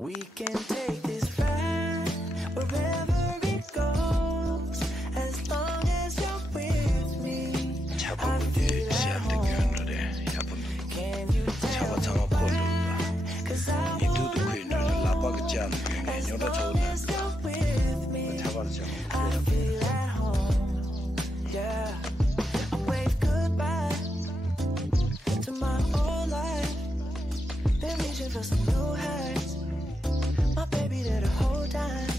We can take this ride wherever it goes, as long as you're with me. I feel at home. Can you tell me why? 'Cause I want you, as long as you're with me. I feel at home. Yeah. I wave goodbye to my old life. Been reaching for some new heights. My baby there the whole time,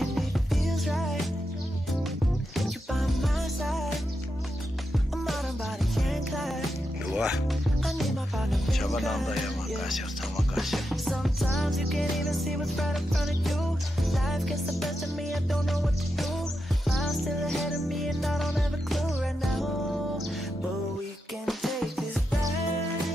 and it feels right. You by my side. I'm out and body can't climb. I need my partner. Sometimes you can't even see what's right in front of you. Life gets the best of me, I don't know what to do. I'm still ahead of me and I don't have a clue right now. But we can take this ride.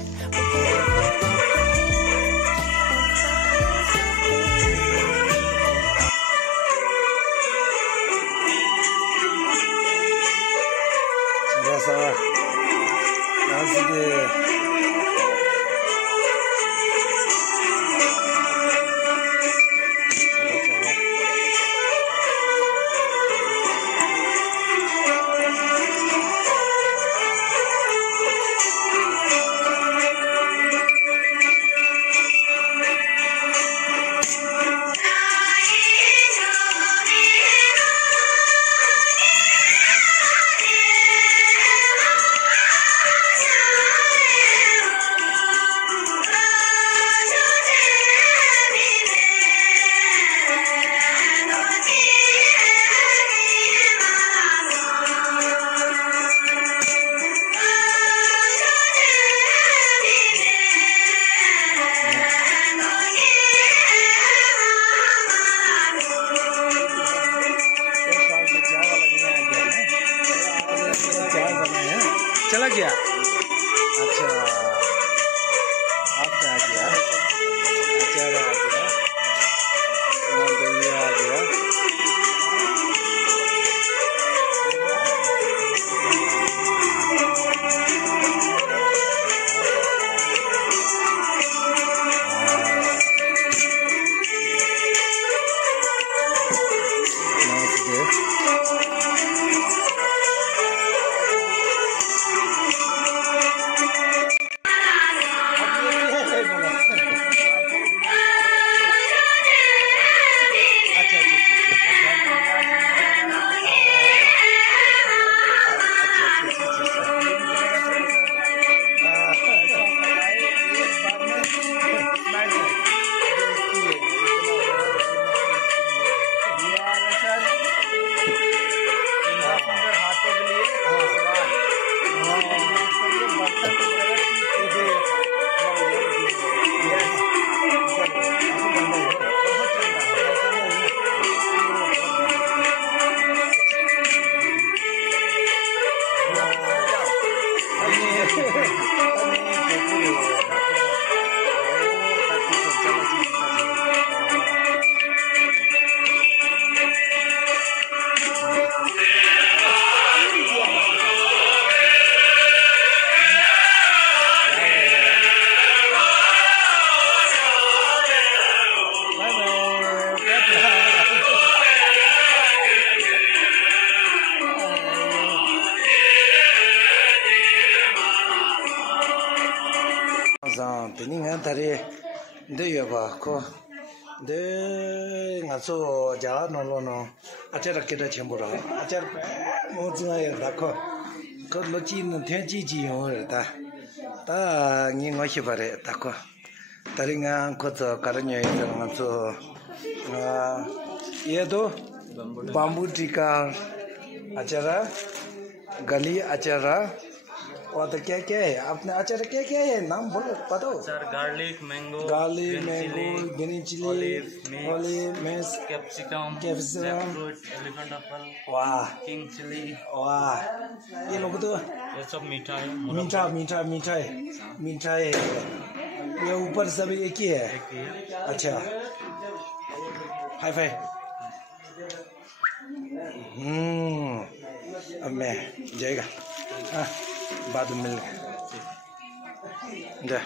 चला गया। अच्छा अब क्या आ गया? अचार आ गया, दही आ गया। Tini nga tari de yoba ko de nga so ja no lo no achara keda chembura achar mo tsinga ya da ko lo chi no the chi ji yo da ta ngi ngo shi bare da ko tari nga ko to karanyo ya nga so ye do bamboo tika achara gali achara और तो क्या क्या है आपने अचार क्या क्या है नाम बोलो पता हो sir garlic mango green chilli olive miss capsicum fruit elephant apple वाह किंग चिली वाह ये लोग तो ये सब मीठा है मीठा है ये ऊपर सब एक ही है अच्छा हाई फाई अब मैं जाएगा बाद में मिल जा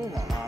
空嘛啊。